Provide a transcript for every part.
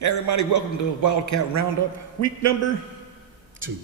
Hey everybody, welcome to Wildcat Roundup, week number two.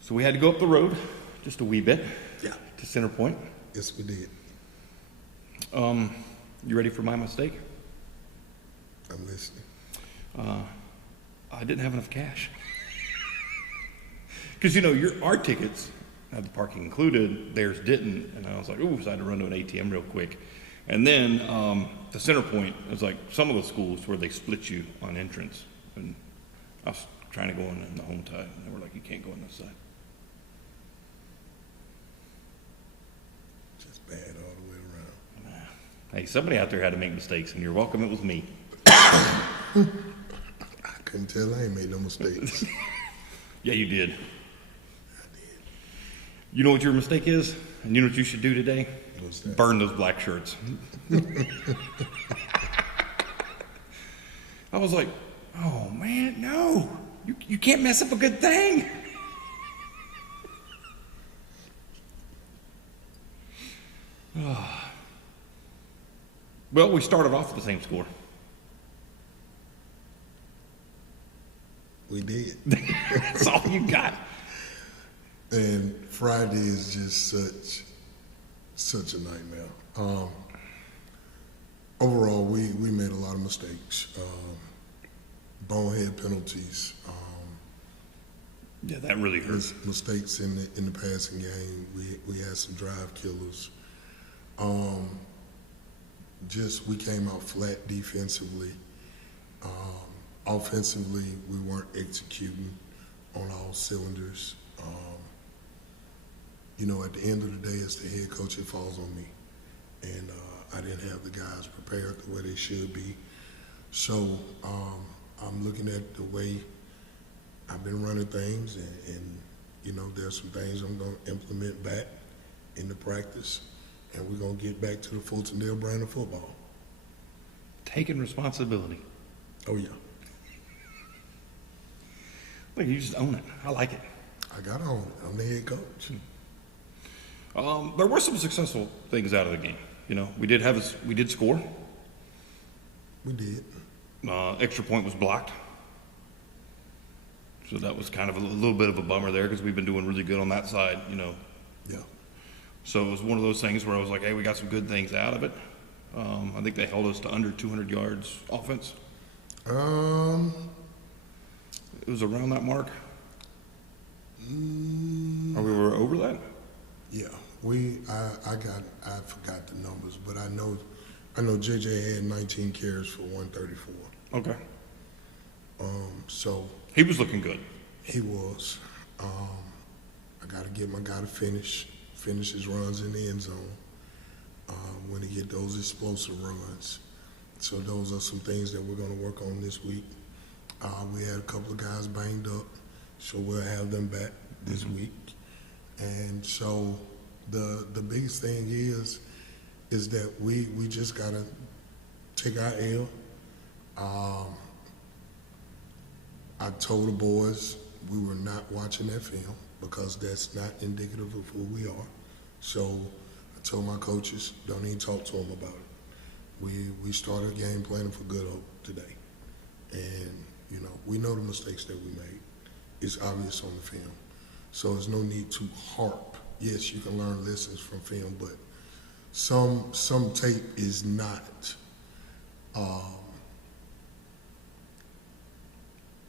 So we had to go up the road just a wee bit to Center Point. Yes, we did. You ready for my mistake? I'm listening. I didn't have enough cash. Because, our tickets had the parking included, theirs didn't. And I was like, ooh, so I had to run to an ATM real quick. And then the Center Point, it was like some of the schools where they split you on entrance. And I was trying to go in the home side, and they were like, you can't go on this side. Just bad all the way around. Hey, somebody out there had to make mistakes, and you're welcome, it was me. I couldn't tell I ain't made no mistakes. Yeah, you did. I did. You know what your mistake is? And you know what you should do today? What's that? Burn those black shirts. I was like, oh man, no. You can't mess up a good thing. Well, we started off with the same score. We did. That's all you got. And Friday is just such a nightmare. Overall, we made a lot of mistakes. Bonehead penalties. Yeah, that really hurts. Mistakes in the passing game. We had some drive killers. We came out flat defensively. Offensively, we weren't executing on all cylinders. At the end of the day, as the head coach, it falls on me. And I didn't have the guys prepared the way they should be. So I'm looking at the way I've been running things, and there's some things I'm going to implement back into practice, and we're going to get back to the Fultondale brand of football. Taking responsibility. Oh, yeah. Look, you just own it. I like it. I got to own it. I'm the head coach. There were some successful things out of the game. We did score. We did. Extra point was blocked. So that was kind of a little bit of a bummer there because we've been doing really good on that side, Yeah. So it was one of those things where I was like, hey, we got some good things out of it. I think they held us to under 200 yards offense. It was around that mark. Or we were over that? Yeah. I forgot the numbers, but I know JJ had 19 carries for 134. Okay. So he was looking good. He was. I got to get my guy to finish his runs in the end zone when he get those explosive runs. So those are some things that we're going to work on this week. We had a couple of guys banged up, so we'll have them back this week. And so the biggest thing is that we just got to take our L. I told the boys we were not watching that film because that's not indicative of who we are. So I told my coaches, don't even talk to them about it. We started a game planning for Good Hope today. And, we know the mistakes that we made. It's obvious on the film. So there's no need to harp. Yes, you can learn lessons from film, but some tape is not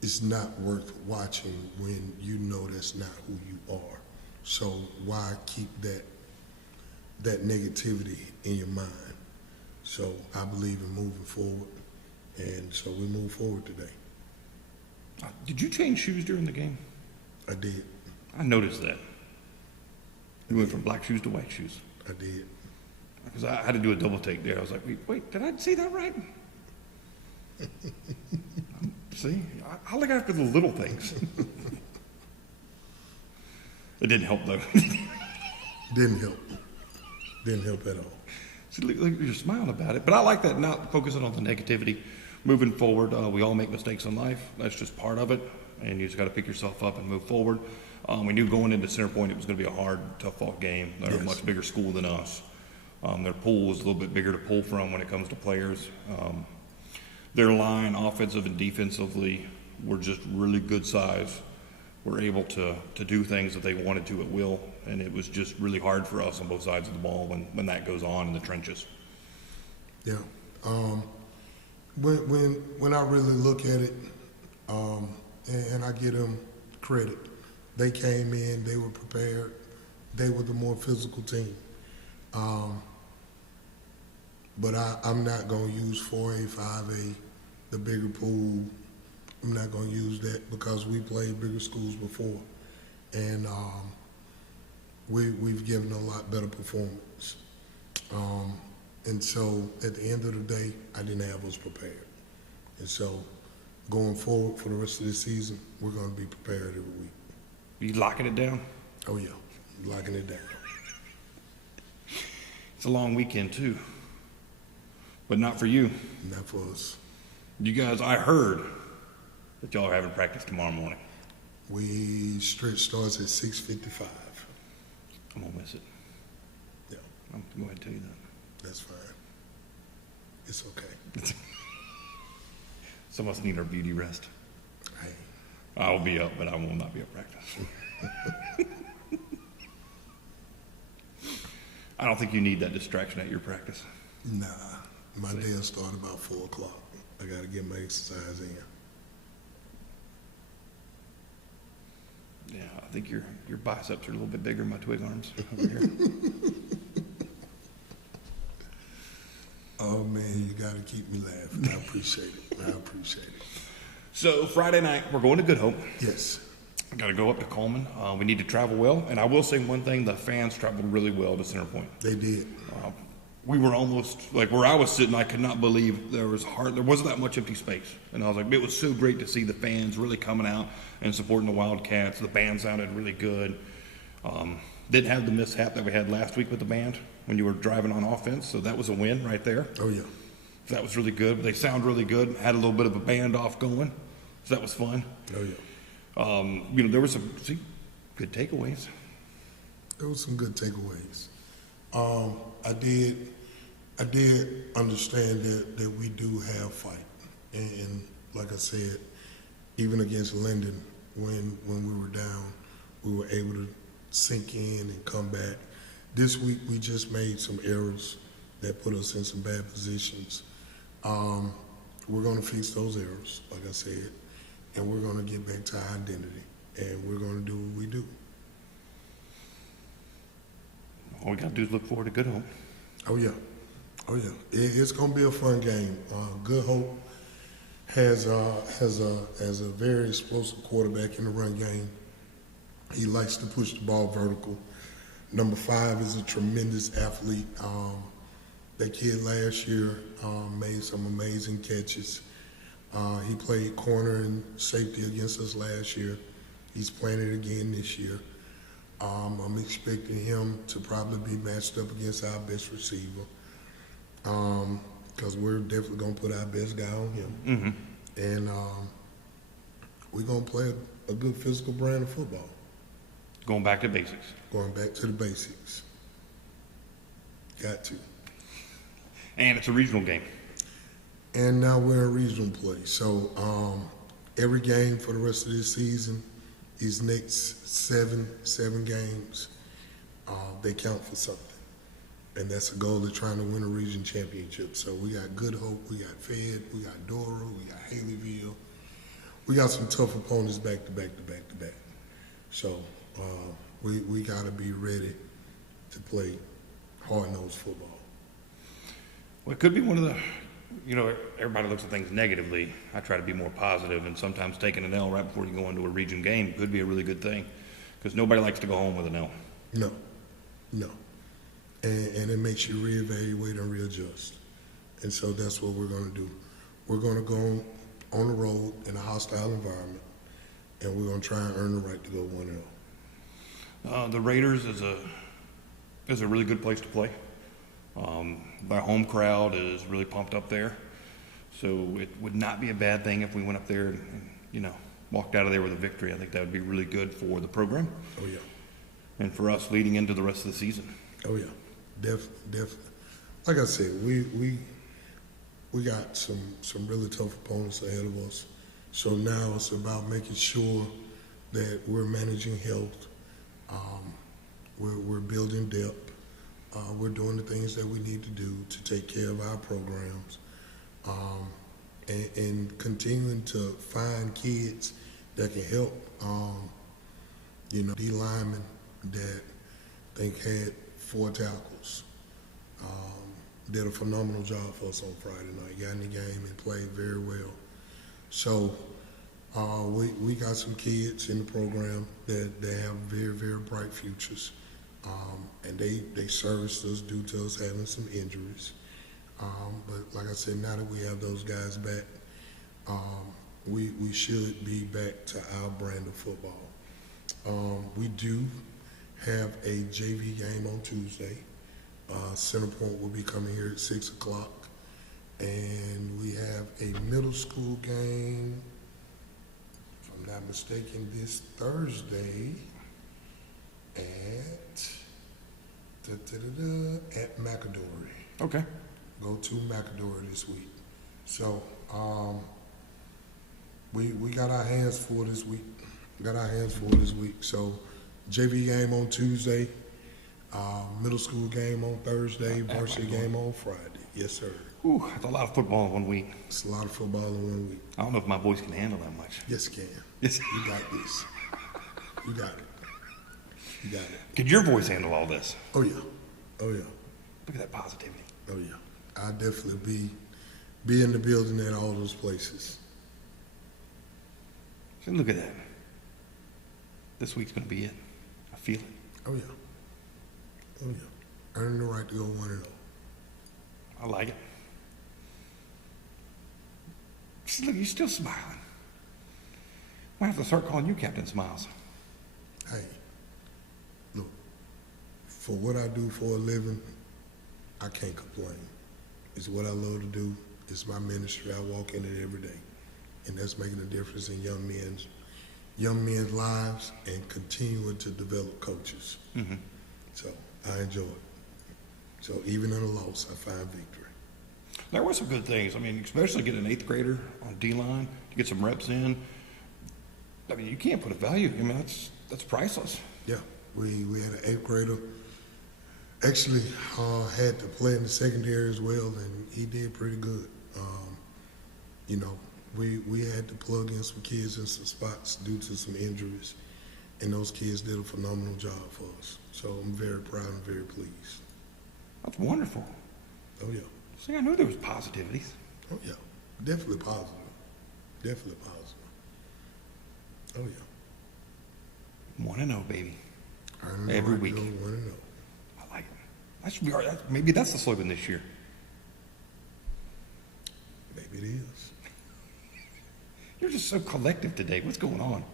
it's not worth watching when you know that's not who you are. So why keep that negativity in your mind? So I believe in moving forward, and so we move forward today. Did you change shoes during the game? I did. I noticed that. You went from black shoes to white shoes. I did. Because I had to do a double take there. I was like, wait, did I see that right? See, I look after the little things. It didn't help though. Didn't help. Didn't help at all. See, look, you're smiling about it, but I like that. Not focusing on the negativity. Moving forward, we all make mistakes in life. That's just part of it, and you just got to pick yourself up and move forward. We knew going into Center Point it was going to be a hard, tough-fought game. They're a much bigger school than us. Their pool is a little bit bigger to pull from when it comes to players. their line, offensive and defensively, were just really good size. Were able to do things that they wanted to at will, and it was just really hard for us on both sides of the ball when that goes on in the trenches. Yeah. When I really look at it, and I give them credit, they came in, they were prepared, they were the more physical team. But I'm not going to use 4A, 5A, the bigger pool. I'm not going to use that because we played bigger schools before. And we've given a lot better performance. And so at the end of the day, I didn't have us prepared. And so going forward for the rest of the season, we're going to be prepared every week. You locking it down? Oh, yeah, locking it down. It's a long weekend, too. But not for you. Not for us. You guys, I heard that y'all are having practice tomorrow morning. Stretch starts at 6:55. I'm going to miss it. Yeah. I'm going to go ahead and tell you that. That's fine. It's okay. Some of us need our beauty rest. Hey. I'll be up, but I will not be at practice. I don't think you need that distraction at your practice. Nah. My day will start about 4 o'clock. I got to get my exercise in. Yeah, I think your biceps are a little bit bigger than my twig arms over here. Oh, man, you got to keep me laughing. I appreciate it. I appreciate it. So Friday night, we're going to Good Hope. Yes. Got to go up to Coleman. We need to travel well. And I will say one thing, the fans traveled really well to Center Point. They did. We were almost, like where I was sitting, I could not believe there wasn't that much empty space. And I was like, it was so great to see the fans really coming out and supporting the Wildcats. The band sounded really good. Didn't have the mishap that we had last week with the band when you were driving on offense. So that was a win right there. Oh, yeah. So that was really good. They sound really good. Had a little bit of a band off going. So that was fun. Oh, yeah. There were some good takeaways. There were some good takeaways. I did understand that we do have fight. And like I said, even against Linden, when we were down, we were able to sink in and come back. This week, we just made some errors that put us in some bad positions. We're going to fix those errors, like I said, and we're going to get back to our identity, and we're going to do what we do. All we got to do is look forward to Good Hope. Oh, yeah. Oh, yeah. It's going to be a fun game. Good Hope has a very explosive quarterback in the run game. He likes to push the ball vertical. Number 5 is a tremendous athlete. That kid last year made some amazing catches. He played corner and safety against us last year. He's playing it again this year. I'm expecting him to probably be matched up against our best receiver because we're definitely going to put our best guy on him. Mm-hmm. And we're going to play a good physical brand of football. Going back to basics. Going back to the basics. Got to. And it's a regional game. And now we're in regional play. So every game for the rest of this season, these next seven games, they count for something. And that's a goal of trying to win a region championship. So we got Good Hope, we got Fed, we got Doro, we got Haleyville. We got some tough opponents back to back to back to back. So we got to be ready to play hard-nosed football. Well, it could be one of the, everybody looks at things negatively. I try to be more positive, and sometimes taking an L right before you go into a region game could be a really good thing because nobody likes to go home with an L. No. And it makes you reevaluate and readjust. And so that's what we're going to do. We're going to go on the road in a hostile environment, and we're going to try and earn the right to go 1-0. The Raiders is a really good place to play. Our home crowd is really pumped up there. So it would not be a bad thing if we went up there and walked out of there with a victory. I think that would be really good for the program. Oh, yeah. And for us leading into the rest of the season. Oh, yeah. Definitely. Like I said, we got some really tough opponents ahead of us. So now it's about making sure that we're managing health, we're building depth, we're doing the things that we need to do to take care of our programs, and continuing to find kids that can help. D lineman that I think had 4 tackles. Did a phenomenal job for us on Friday night. Got in the game and played very well. So we got some kids in the program that have very, very bright futures. And they serviced us due to us having some injuries. But like I said, now that we have those guys back, we should be back to our brand of football. We do have a JV game on Tuesday. Center Point will be coming here at 6 o'clock. And we have a middle school game, if I'm not mistaken, this Thursday at McAdory. Okay. Go to McAdory this week. So we got our hands full this week. So JV game on Tuesday, middle school game on Thursday, varsity game on Friday. Yes, sir. Ooh, that's a lot of football in 1 week. It's a lot of football in 1 week. I don't know if my voice can handle that much. Yes, it can. Yes. You got this. You got it. You got it. Could your voice handle all this? Oh, yeah. Oh, yeah. Look at that positivity. Oh, yeah. I'll definitely be in the building at all those places. So look at that. This week's going to be it. I feel it. Oh, yeah. Oh, yeah. Earning the right to go 1-0. I like it. See, look, you're still smiling. I have to start calling you Captain Smiles. Hey, look, for what I do for a living, I can't complain. It's what I love to do. It's my ministry. I walk in it every day. And that's making a difference in young men's lives and continuing to develop coaches. Mm-hmm. So I enjoy it. So even in a loss, I find victory. There were some good things. I mean, especially get an 8th grader on D-line to get some reps in. I mean, you can't put a value. I mean, that's priceless. Yeah, we had an 8th grader. Actually, had to play in the secondary as well, and he did pretty good. We had to plug in some kids in some spots due to some injuries, and those kids did a phenomenal job for us. So I'm very proud and very pleased. That's wonderful. Oh, yeah. See, I knew there was positivities. Oh, yeah. Definitely positive. Definitely positive. Oh, yeah. 1-0, baby. Every week. 1-0. I like it. That should be all right. Maybe that's the slogan this year. Maybe it is. You're just so collective today. What's going on?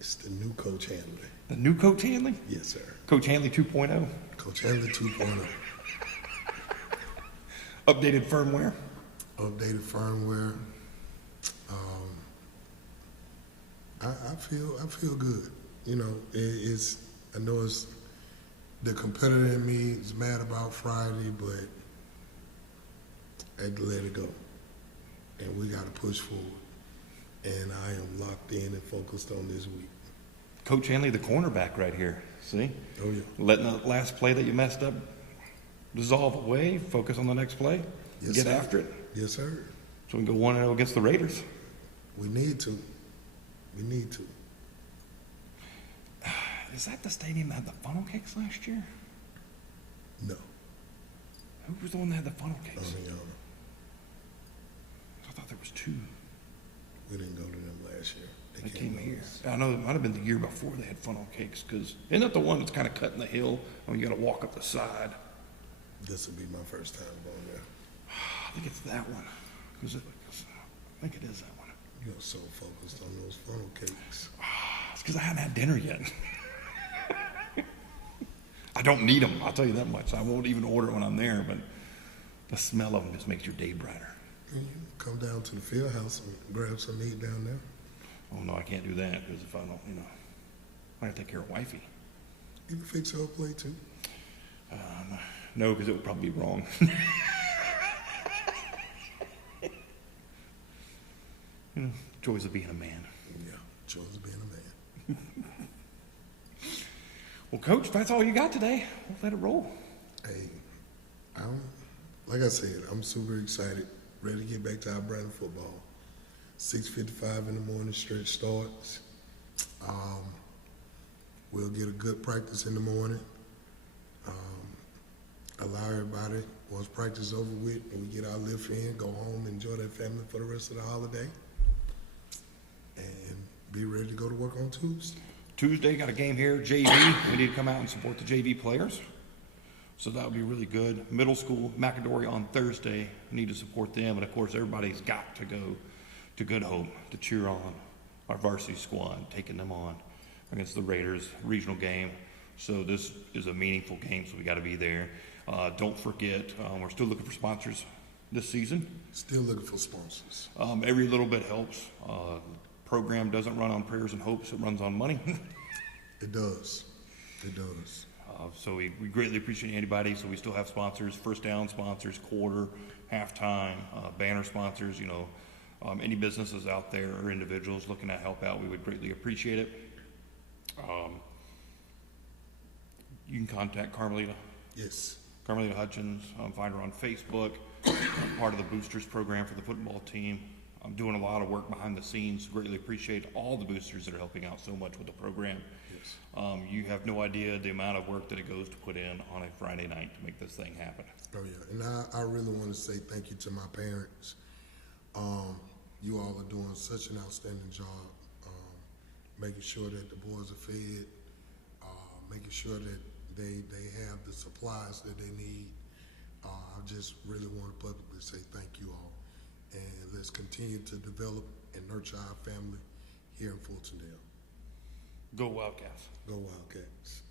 It's the new Coach Handley. The new Coach Handley? Yes, sir. Coach Handley 2.0? Coach Handley 2.0. Updated firmware? Updated firmware. I feel good. You know, I know it's the competitor in me is mad about Friday, but I had to let it go. And we got to push forward. And I am locked in and focused on this week. Coach Handley, the cornerback right here. See? Oh, yeah. Letting the last play that you messed up dissolve away, focus on the next play, Yes, get sir. after it. Yes, sir. So we can go 1-0 against the Raiders. We need to. We need to. Is that the stadium that had the funnel cakes last year? No. Who was the one that had the funnel I cakes? don't know. I thought there was 2. We didn't go to them last year. They came to here. us. I know it might have been the year before they had funnel cakes, because isn't that the one that's kind of cutting the hill when you got to walk up the side? This will be my first time going there. I think it's that one. I think it is that one. You're so focused on those funnel cakes. It's because I haven't had dinner yet. I don't need them, I'll tell you that much. I won't even order when I'm there, but the smell of them just makes your day brighter. And you come down to the field house and grab some meat down there. Oh, no, I can't do that, because if I don't, I gotta take care of wifey. You can fix her a plate too. No, because it would probably be wrong. Joys of being a man. Yeah, joys of being a man. Well, Coach, that's all you got today. We'll let it roll. Hey, like I said, I'm super excited, ready to get back to our brand of football. 6:55 in the morning, stretch starts. We'll get a good practice in the morning. Allow everybody, once practice is over with, and we get our lift in, go home, enjoy their family for the rest of the holiday, and be ready to go to work on Tuesday. Tuesday, got a game here, JV. We need to come out and support the JV players. So that would be really good. Middle school, McAdory on Thursday. We need to support them. And, of course, everybody's got to go to Good Hope to cheer on our varsity squad, taking them on against the Raiders regional game. So this is a meaningful game, so we got to be there. Don't forget, we're still looking for sponsors this season. Still looking for sponsors. Every little bit helps. Program doesn't run on prayers and hopes, it runs on money. It does. It does. So we greatly appreciate anybody. So we still have sponsors, first down sponsors, quarter, halftime, banner sponsors, any businesses out there or individuals looking to help out, we would greatly appreciate it. You can contact Carmelita. Yes. Carmelita Hutchins. Find her on Facebook. Part of the boosters program for the football team. I'm doing a lot of work behind the scenes. Greatly appreciate all the boosters that are helping out so much with the program. Yes. You have no idea the amount of work that it goes to put in on a Friday night to make this thing happen. Oh, yeah. And I really want to say thank you to my parents. You all are doing such an outstanding job, making sure that the boys are fed, making sure that they have the supplies that they need. I just really want to publicly say thank you all. And let's continue to develop and nurture our family here in Fultondale. Go Wildcats. Go Wildcats.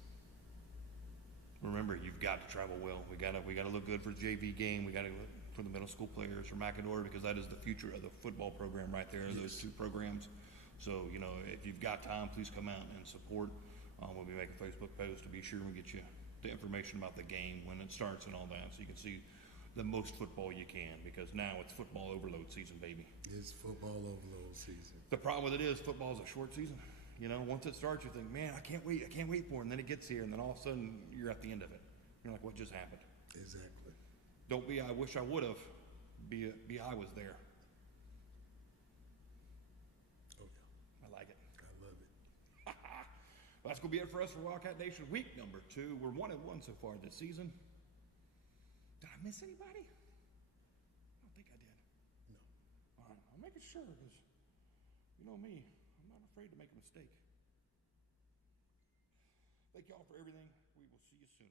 Remember, you've got to travel well. We gotta look good for the JV game. We gotta look for the middle school players for McAdory, because that is the future of the football program right there. Yes. Those two programs. So if you've got time, please come out and support. We'll be making a Facebook post to be sure we get you the information about the game, when it starts and all that, so you can see the most football you can, because now it's football overload season, baby. It's football overload season. The problem with it is football is a short season. Once it starts, you think, man, I can't wait for it. And then it gets here, and then all of a sudden you're at the end of it. You're like, what just happened? Exactly. Don't be I wish I would have. Be I was there. Oh, yeah. I like it. I love it. Well, that's going to be it for us for Wildcat Nation week number 2. We're 1-1 so far this season. Did I miss anybody? I don't think I did. No. All right. I'm making sure, because you know me, I'm not afraid to make a mistake. Thank y'all for everything. We will see you soon.